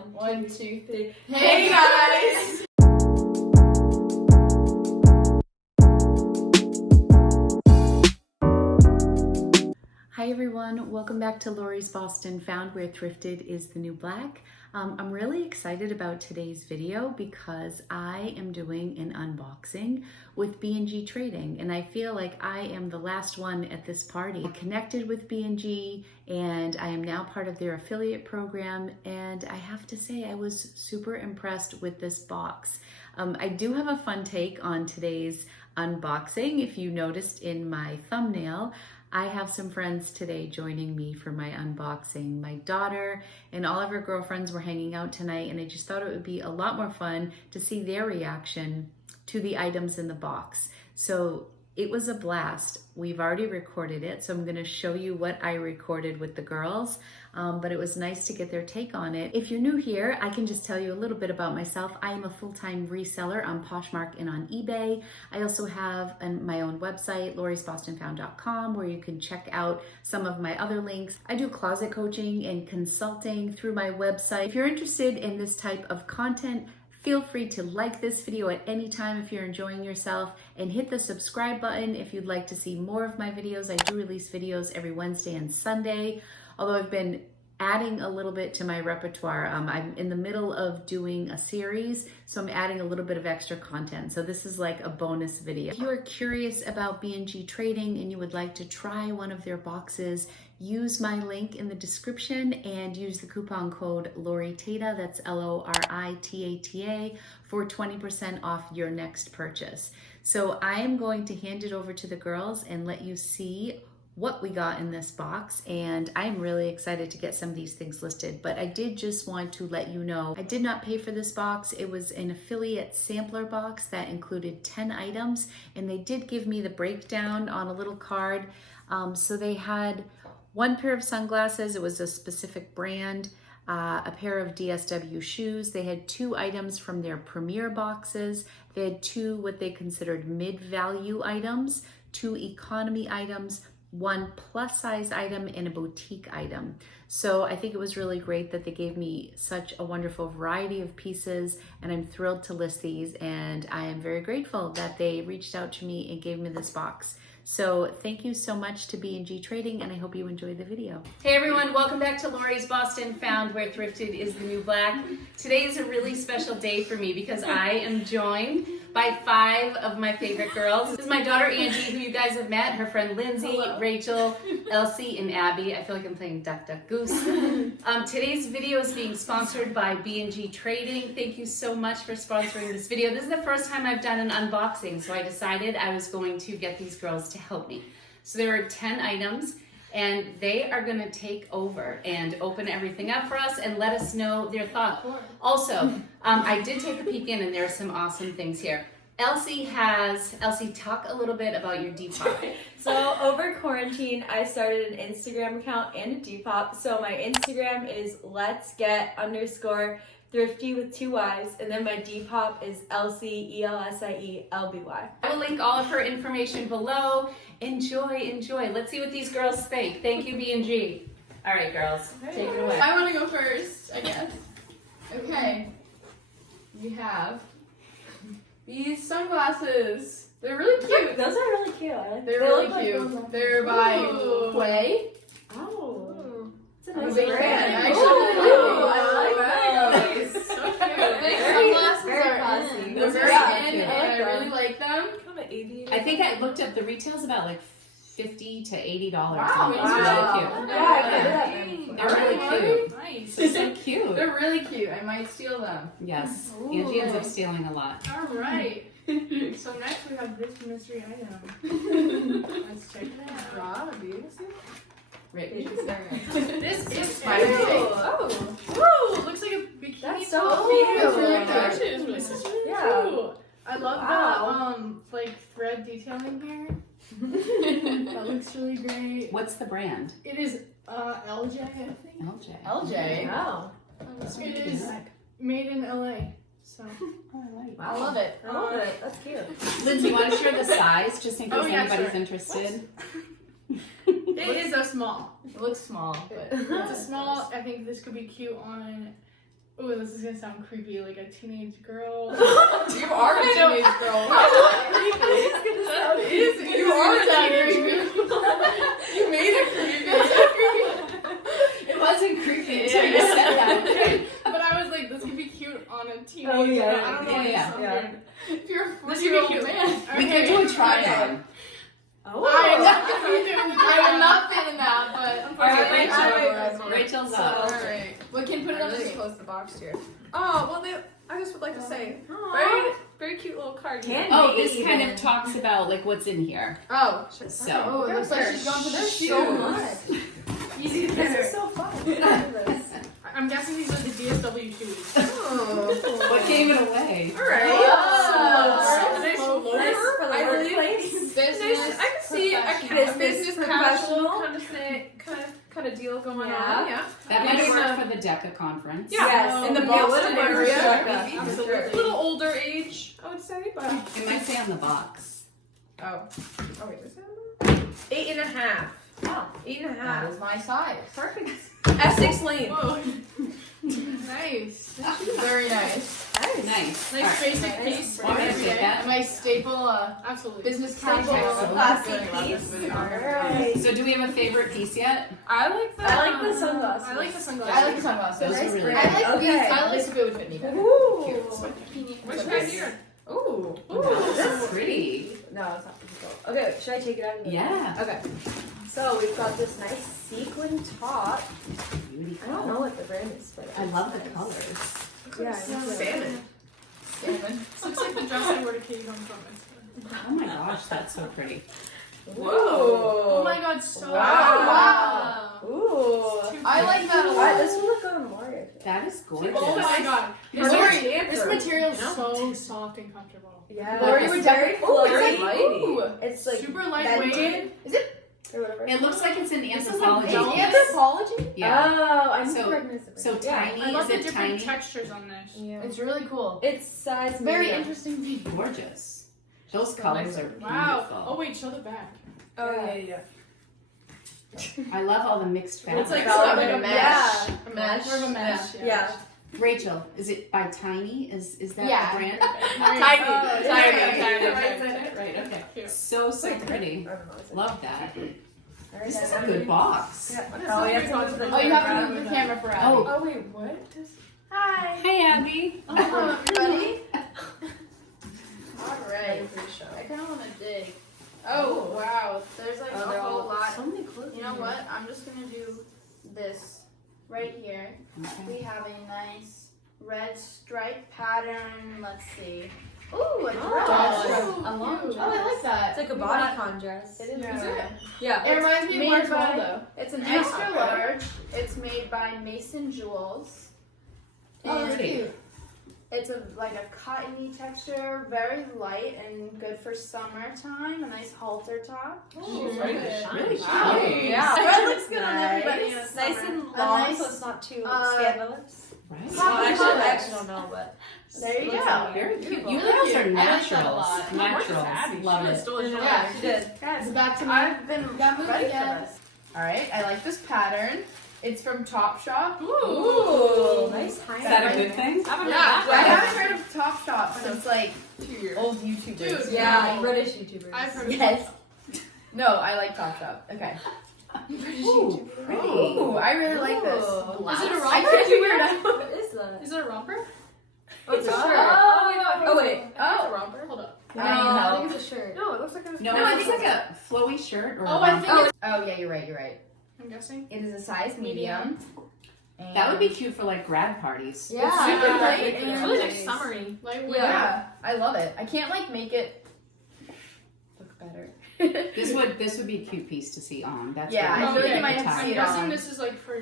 One, two, three. Hey guys! Hi everyone, welcome back to Lori's Boston Found, where thrifted is the new black. I'm really excited about today's video because I am doing an unboxing with B&G Trading, and I feel like I am the last one at this party. I connected with B&G and I am now part of their affiliate program, and I have to say I was super impressed with this box. I do have a fun take on today's unboxing. If you noticed in my thumbnail, I have some friends today joining me for my unboxing. My daughter and all of her girlfriends were hanging out tonight, and I just thought it would be a lot more fun to see their reaction to the items in the box. So it was a blast. We've already recorded it, so I'm gonna show you what I recorded with the girls, but it was nice to get their take on it. If you're new here, I can just tell you a little bit about myself. I am a full-time reseller on Poshmark and on eBay. I also have my own website, lorisbostonfound.com, where you can check out some of my other links. I do closet coaching and consulting through my website. If you're interested in this type of content, feel free to like this video at any time if you're enjoying yourself, and hit the subscribe button if you'd like to see more of my videos. I do release videos every Wednesday and Sunday, although I've been adding a little bit to my repertoire. I'm in the middle of doing a series, so I'm adding a little bit of extra content. So this is like a bonus video. If you are curious about B&G Trading and you would like to try one of their boxes, use my link in the description and use the coupon code LORITATA, that's LORITATA, for 20% off your next purchase. So I am going to hand it over to the girls and let you see what we got in this box, and I'm really excited to get some of these things listed. But I did just want to let you know I did not pay for this box. It was an affiliate sampler box that included 10 items, and they did give me the breakdown on a little card. So they had one pair of sunglasses, it was a specific brand, a pair of DSW shoes. They had 2 items from their premier boxes. They had 2 what they considered mid-value items, 2 economy items, 1 plus size item, and a boutique item. So I think it was really great that they gave me such a wonderful variety of pieces, and I'm thrilled to list these, and I am very grateful that they reached out to me and gave me this box. So thank you so much to B&G Trading, and I hope you enjoyed the video. Hey everyone, welcome back to Lori's Boston Found, where thrifted is the new black. Today is a really special day for me because I am joined by 5 of my favorite girls. This is my daughter Angie, who you guys have met, her friend Lindsay, hello, Rachel, Elsie, and Abby. I feel like I'm playing Duck Duck Goose. Today's video is being sponsored by B&G Trading. Thank you so much for sponsoring this video. This is the first time I've done an unboxing, so I decided I was going to get these girls to help me. So there are 10 items, and they are gonna take over and open everything up for us and let us know their thoughts. Also, I did take a peek in, and there are some awesome things here. Elsie, talk a little bit about your Depop. So over quarantine, I started an Instagram account and a Depop. So my Instagram is let's_get_thrifty with 2 Y's, and then my Depop is Elsie, ELSIE, LBY. I will link all of her information below. Enjoy. Let's see what these girls think. Thank you, B&G. All right, girls, take it away. I want to go first, I guess. Okay. We have these sunglasses. They're really cute. Those are really cute. They're really cute. They're by Quay. Oh. It's a nice big brand. fan. Oh, I like those. So cute. These sunglasses very are classy. they're very Yeah, in, and I really like them. I think I looked up the retails about like $50 to $80. Wow, These are really cute. They're really cute. Nice. They're so cute. They're really cute. I might steal them. Yes. Ooh. Angie ends up stealing a lot. All right. So next we have this mystery item. Let's check it out. Robbie. This is Spider cute. Tape. Oh. Woo! Looks like a bikini. That's so top. cute. It's really Yeah. cute. This is really Yeah. cute. I love Wow. the like thread detailing here. That looks really great. What's the brand? It is LJ, I think. LJ. Wow. It is made in LA. So I love it. That's cute. Lindsay, you want to share the size just in case Oh, yeah, anybody's sure. interested? it is a small. It looks small, but It's a small. I think this could be cute on. Oh, Ooh, this is gonna sound creepy, like a teenage girl. You are a teenage girl. You are a teenage girl. You made it creepy. It wasn't creepy until you said that. But I was like, this could be cute on a teenage Oh, yeah. girl. I don't know what Yeah, this yeah. sounds weird. If you're a This would 40-year-old be cute. man. We could do a try on. Oh. I am not feeling that, but Alright, Rachel's up. Alright. We can put it on the screen. Close the box here. Oh, well, I just would like to say, very cute little card. Candy. Oh, this kind of talks about like what's in here. Oh, So oh, it looks like she's gone to the shoes. So much. Easy to This pick. is so fun. I love this. I'm guessing these are the DSW shoes. Oh. what gave it away? Alright. Oh. Nice Nice for the I believe workplace. Business. I can see a kind of business casual kind of deal going on. Yeah. That might Maybe work for the DECA conference. Yeah. Yes, In the yeah, Boston whatever. area. Yeah, Maybe. absolutely. A little older age, I would say, but. It might say on the box. Oh. Oh, wait, is that 8.5. Oh. 8.5. That is my size. Perfect. Essex Lane. Whoa. Nice. Very nice. Nice. Nice Alright. basic Nice. piece. Want me to every take day. that? A nice staple Absolutely. business Staple, casual. classy Good. Love this piece. video. Alright. So do we have a favorite piece yet? I like the. I like the sunglasses. I like the sunglasses. I like the sunglasses. Those are really I like good. these. Okay. I like if it would fit me better. Ooh. Which right here? Ooh. That's pretty. No, it's not difficult. Okay, should I take it out of the Yeah. Okay. So we've got this nice sequin top. Beauty I don't know what the brand is, but I it's love the nice. colors. Yeah, me too. Salmon. Salmon. This looks like the dress I wore to Katie Home from. Oh my gosh, that's so pretty. Whoa. Oh my god, so Wow. Ooh. I like that a Alright, lot. this will look on Lori. That is gorgeous. Oh my god. Lori, This material is you know? so soft and comfortable. Yeah. Lori it's would very definitely- flowy. it's like Ooh. It's like Super lightweight. vented. Is it? Or whatever. It looks like it's an This is a anthropology velvet. piece. Anthropology? Yeah. Oh, I So- never recognized it. So Yeah. tiny, I love the is it different tiny? textures on this. Yeah. It's really cool. It's size Very medium. interesting thing. Gorgeous. Those colors are beautiful. Wow. Oh wait, show the back. Oh, yeah. I love all the mixed fabrics. It's like Velvet, like a mesh. mesh. A mesh. More of a mesh. Yeah. Rachel, is it by Tiny? Is that Yeah. the brand? Tiny. Oh, Tiny. yeah. Right, okay. Cute. So Wait, pretty. I don't know, is it- Love that. Alright, This is then. a good box. Yeah. What is Oh, that? you have to move the Oh, you have to camera. move the camera for Abby. Oh. Oh, wait, what? Hi. Hey, Abby. Hello, everybody. All right. I kind of want to dig. Oh, wow. There's like a whole lot. So many clothes. You know what? I'm just going to do this right here. Okay. We have a nice red stripe pattern. Let's see. Ooh, a dress. Oh, a long cute. dress. Oh, I like that. It's like a bodycon dress. It is. Yeah. Yeah. It reminds me of made Mark by- Waldo. It's an Yeah. extra large. It's made by Mason Jewels. Oh, And pretty. it's like a cottony texture, very light and good for summertime. A nice halter top. Ooh, Really Really cute. cute. Yeah. Red looks good on everybody in the Nice. Nice summer. and A long, nice, so it's not too scandalous. Right? Well, Well, actually, actually, colors. I actually don't know, but There you looks go. like Very cute. beautiful. You Really girls cute. are I like that a naturals. lot. Naturals. Love it. Yeah, she did. Guys, back to me. I've been ready for this. All right, I like this pattern. It's from Topshop. Ooh, nice high. Is that a good thing? I haven't heard of Topshop since like 2 years. old YouTubers. Dude, Yeah, British YouTubers. I've heard of Yes. No, I like Topshop. Okay. Ooh, pretty. Ooh, I really like this. Ooh. Is it a I romper? can't figure it out. What is that? Is it a romper? Oh, it's a shirt. Oh, Oh, wait. Oh, romper. Hold up. No, I need I help. think it's a shirt. No, it looks like it's No, No, I it's think like a flowy shirt or Oh, a I romper. think Oh, yeah, you're right. You're right. I'm guessing. It is a size medium. And That would be cute for like grad parties. Yeah. super Yeah. light It's and really like summery. Lightweight. yeah, I love it. I can't like make it look better. This would be a cute piece to see on. That's Yeah, really I feel like cute you might at have to the see I'm it time. guessing on. this is like for.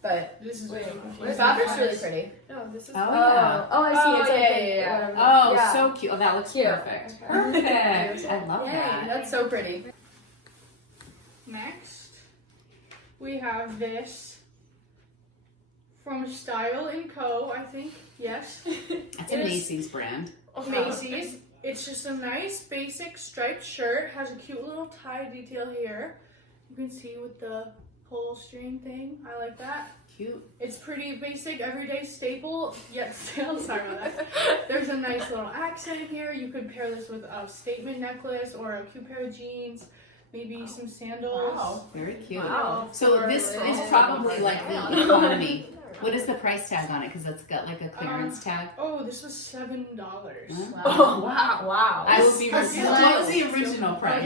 But This is Wait, really the confusing. fabric's really pretty. No, this is. Oh yeah. Oh, I see. Oh, It's like yeah, a, yeah, Oh, yeah. so cute. Oh, that looks Cute. perfect. Perfect. I love Yay. that. That's so pretty. Next, we have this from Style & Co. I think. Yes. That's a It is- Macy's brand. Macy's. It's just a nice basic striped shirt. Has a cute little tie detail here. You can see with the polo string thing. I like that. Cute. It's pretty basic, everyday staple. Yes, I'm sorry about that. There's a nice little accent here. You could pair this with a statement necklace or a cute pair of jeans, maybe some sandals. Wow. Very cute. Wow. So this is probably like the economy. What is the price tag on it? Because it's got like a clearance tag. Oh, this was $7. Oh, wow. Wow. I will be That's real. What was the original price?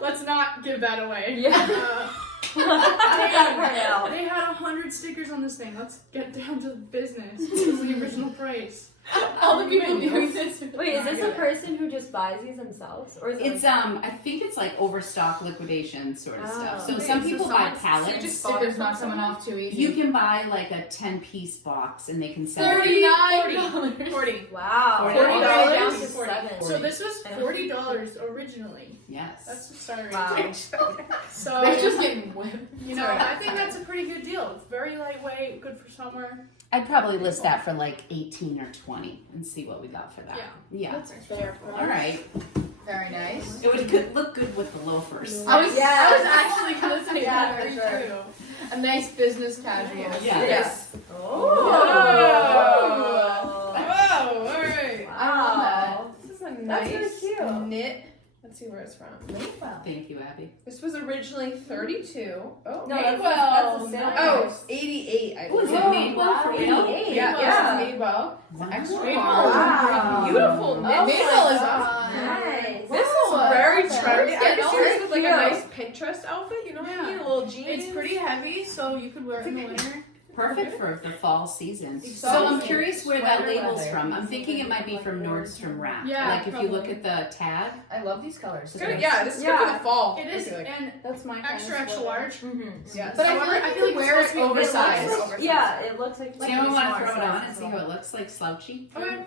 Let's not give that away. Yeah. They had 100 stickers on this thing. Let's get down to business. This is the original price. All the people viewing this. Wait, is this a person who just buys these themselves, or is it? It's I think it's like overstock liquidation sort of stuff. So Okay, some people buy So pallets. just stickers knock someone off too easy. You can buy like a 10-piece box and they can sell it. $39. 40. Wow, $40 down to $40. 7. So this was $40 originally. Yes. That's the starter Wow. rate. So They're just getting whipped. you know, I think that's a pretty good deal. It's very lightweight, good for summer. I'd probably list that for like 18 or 20 and see what we got for that. Yeah. That's fair. All right. Very nice. It would look good with the loafers. I was actually listening to Yeah, that very for sure. true. A nice business casual. Yeah. Yes. Oh. Whoa, all right. Wow. This is a That's nice really cute. knit. Let's see where it's from. Thank you, Abby. This was originally 32. Oh, No, that's Madewell. a sale Oh, price. 88. I Oh, is it believe. made well for real? 88. Yeah, Yeah. this is Madewell. Wow. Wow. Beautiful knit. Oh my Madewell is God. awesome. Nice. This is very trendy. I Yeah, could see this with like a cute. nice Pinterest outfit. You know what I mean? A little jeans. It's pretty heavy, so you could wear it in the winter. Perfect for the fall season. Exactly. So I'm curious where that Sweater label's weather. from. I'm thinking it might be from Nordstrom Rack. Yeah, Like if you look probably. at the tag. I love these colors. Good, Yeah, this is good for the fall. It is, I feel like. and That's my kind extra, of extra sweater. large. Mm-hmm. Yeah, But I however, feel like I you feel like could wear it supposed to be oversized. Yeah, it looks like. Does anyone want to smart, throw it so on that's and see cool. how it looks like slouchy? Okay.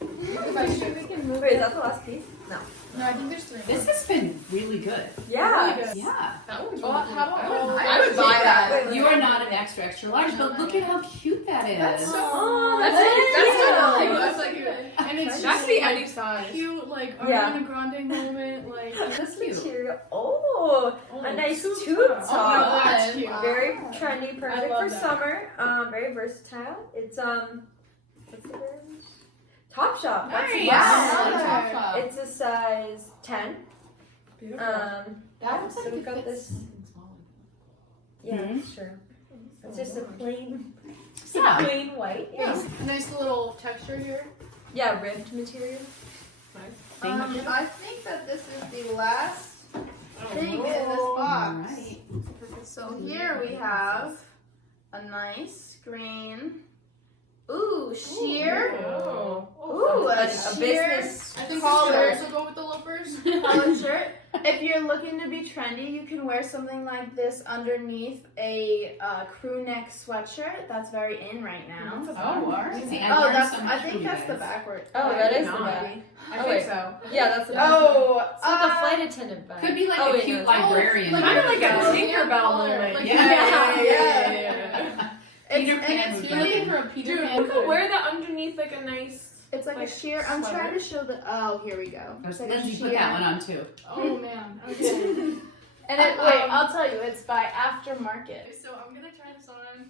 Wait, is that the last piece? No. No, I think there's 3. This has been really good. Yeah. Really good. Yeah. That one's Well, really how cute. about- I would buy that. Wait, You are not an extra extra large, but look at how cute that is. That's so- Oh, That's thank like- that's you. like- That's like and it's That just could be like any size. cute, like Yeah. Ariana Grande moment, like That's cute. Material. Oh, a nice tube top. Oh, no, that's cute. Wow. Very trendy, perfect love for that. summer. Very versatile. It's what's the brand? Top Shop. That's Nice. wow. Top shop. It's a size 10. Beautiful. That looks so like we've it got fits this. smaller. Yeah, Mhm. that's true. It's just a plain, Yeah. plain white. Yeah. Nice little texture here. Yeah, ribbed material. Thank you. I think that this is the last thing in this All box. right. So here we have a nice green. Ooh, sheer. Ooh, a sheer business. I think collar. the shirts will go with the loafers. collared shirt. If you're looking to be trendy, you can wear something like this underneath a crew neck sweatshirt. That's very in right now. Oh, amazing. I Oh, learned that's. so I much think from you that's the guys. backward. Oh, that is the No, back. maybe. I Oh, think wait. so. Yeah, that's the best. Oh, It's like a flight attendant bag. Could be like Oh, a wait, cute no, librarian. like- bag. kind of like a Tinkerbell moment. Like, Yeah. Peter and Pan it's would be really good. for a Peter Dude, Pan. you could wear that underneath like a nice. It's like like a sheer. I'm sweater. trying to show the. Oh, here we go. It's like a Lindsay, put sheer. that one on too. Oh man. Okay. And it, wait, I'll tell you, it's by Aftermarket. So I'm gonna try this on.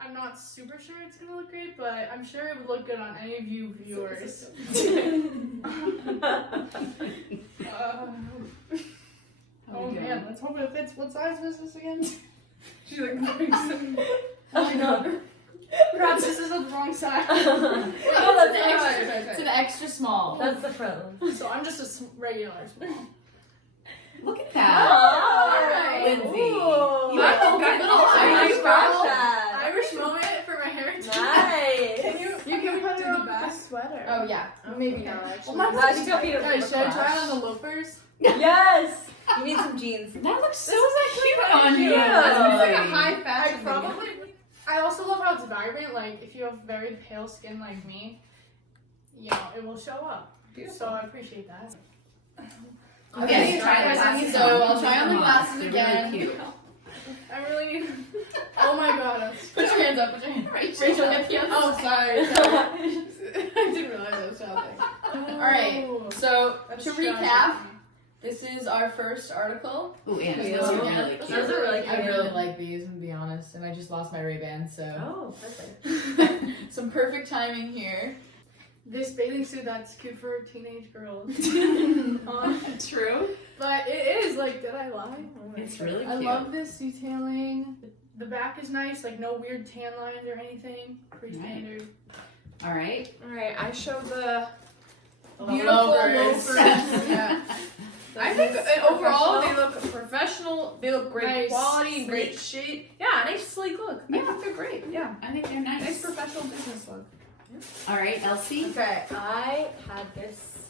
I'm not super sure it's gonna look great, but I'm sure it would look good on any of you viewers. Oh man, let's hope it fits. What size is this again? She's like, Oh no. perhaps this is the wrong size. Oh, that's the extra. It's an extra small. That's the front one. So I'm just a regular small. Look at that. Oh, Lindsay. Ooh. You have a good little Irish Irish that. Irish moment for my hair. Nice. You can put it Do on the the back. sweater. Oh yeah, maybe not actually. Well, Glad you told me to Guys, should I look try it flash. on the loafers? Yes. You need some jeans. That looks so cute on you. cute. That's like a really- high I fashion. probably. I also love how it's vibrant. Like if you have very pale skin like me, you know it will show up. So I appreciate that. Okay, try this. So I'll try on the Come glasses They're again. Really cute. I really need. Oh my god. Put your hands up. Put your hands up. Rachel, get the other. Oh, sorry. I didn't realize I was shouting. All right. So That's to shocking. recap, This is our first article. Ooh, and Cute. those are really cute. Those are really cute. I really like these, to be honest, and I just lost my Ray-Ban, so Oh, perfect. some perfect timing here. This bathing suit that's cute for teenage girls. True. But it is, like, did I lie? It's really I cute. love this detailing. The back is nice, like no weird tan lines or anything. Pretty Right. standard. All right. Alright, I showed the Beautiful loafers. Yeah. I think overall they Professional. look professional, they look great Nice, quality, sleek. great shape. Yeah, nice sleek look. I Yeah. think they're great. Yeah. I think they're Nice nice. professional business look. All right, Elsie. Okay, I had this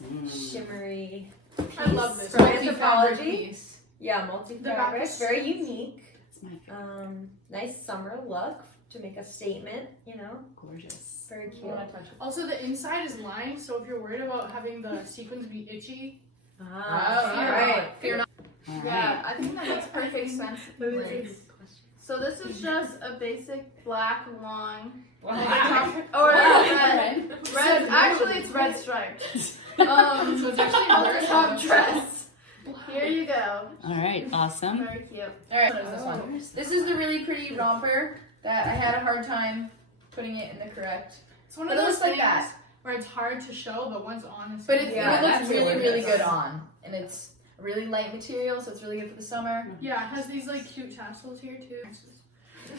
shimmery piece I love this. from Multi-fabric Anthropology. piece. Yeah, The back multi-fabric, is very so unique. It's my favorite. Nice summer look to make a statement, you know. Gorgeous. Very cute. Also, the inside is lined, so if you're worried about having the sequins be itchy, Ah, Oh, alright. Fear not. All right. Yeah, I think that makes perfect sense. So this is just a basic black long, Wow. or Wow. red. Actually, it's red striped. So it's actually On the reversed. top dress. Here you go. All right, awesome. Very cute. All right, this one. This is the really pretty romper that I had a hard time putting it in the correct. it's one But of it those looks like things that. where it's hard to show, but once on, it's But it, Yeah, it looks that's really, gorgeous. really good on. And it's a really light material, so it's really good for the summer. yeah, it has these like cute tassels here too.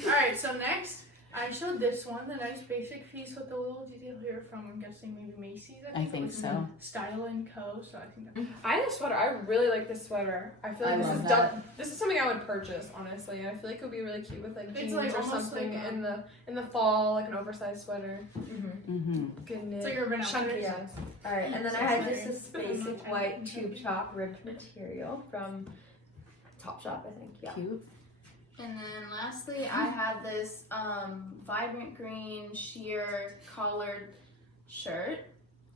All right, so next I showed this one, the nice basic piece with the little detail here from, I'm guessing maybe Macy's. I think so. Style and Co. So I think that. I had a sweater. I really like this sweater. I feel like I this love is that. this is something I would purchase, honestly. And I feel like it would be really cute with like It's, jeans like, or almost something like, in the fall, like an oversized sweater. Mm-hmm. Good knit. It's like Urban chunky. Outfitters. Alright, and then I had just this basic white tube top ribbed material from Topshop, I think. Yeah. Cute. And then lastly, I had this vibrant green sheer collared shirt.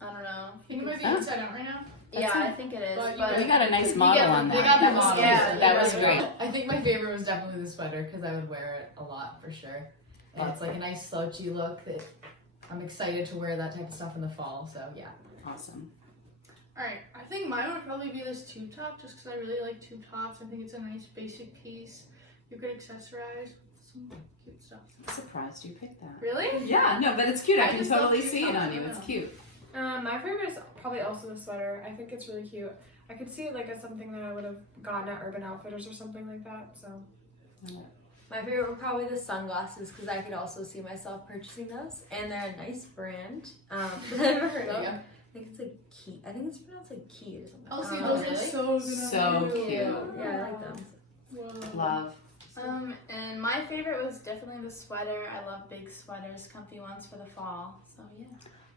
I don't know. I think it might be Oh. inside out right now. Yeah, I think it is. But But We got a nice you model get- on they that. got the That was model. good. Yeah, That was they great. got I think my favorite was definitely the sweater because I would wear it a lot for sure. And it's like a nice slouchy look that I'm excited to wear that type of stuff in the fall. So yeah. Awesome. All right, I think mine would probably be this tube top, just because I really like tube tops. I think it's a nice basic piece. You could accessorize with some cute stuff. Surprised you picked that. Really? Yeah, no, but it's cute. I I can just love totally cute see it tops, on you. I It's know. cute. My favorite is probably also the sweater. I think it's really cute. I could see it like as something that I would have gotten at Urban Outfitters or something like that. So My favorite were probably the sunglasses because I could also see myself purchasing those, and they're a nice brand that I've never heard There of. you go. I think it's like Key. I think it's pronounced like Key or something. Elsie, I don't those know. are really? so good. So on you. cute. Yeah, I like them. Whoa. Love. and my favorite was definitely the sweater. I love big sweaters, comfy ones for the fall. So yeah.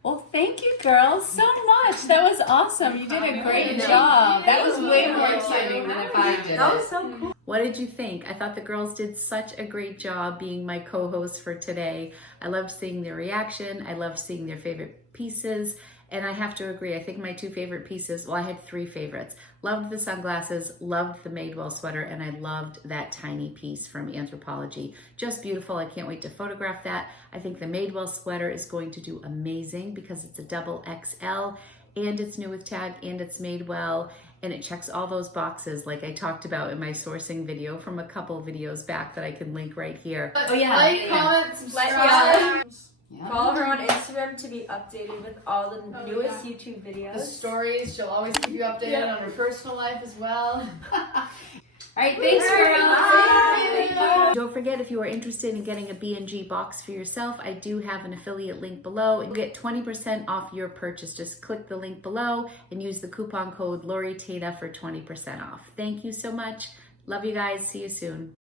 Well, thank you, girls, so much. That was awesome. You did a great Thank you. job. That was way more Thank you. exciting than if I did That it. was so cool. What did you think? I thought the girls did such a great job being my co-hosts for today. I loved seeing their reaction. I loved seeing their favorite pieces. And I have to agree, I think my two favorite pieces, well, I had three favorites. Loved the sunglasses, loved the Madewell sweater, and I loved that tiny piece from Anthropology. Just beautiful. I can't wait to photograph that. I think the Madewell sweater is going to do amazing because it's a double XL and it's new with tag and it's Madewell and it checks all those boxes like I talked about in my sourcing video from a couple videos back that I can link right here. But Oh, yeah, like, yeah. comment, Let subscribe. Yeah. Follow her on Instagram to be updated with all the Oh, newest yeah. YouTube The videos. stories, she'll always keep you updated on her personal life as well. All right, thanks, Bye. girls. Don't forget, if you are interested in getting a B&G box for yourself, I do have an affiliate link below. You'll get 20% off your purchase. Just click the link below and use the coupon code LoriTata for 20% off. Thank you so much. Love you guys. See you soon.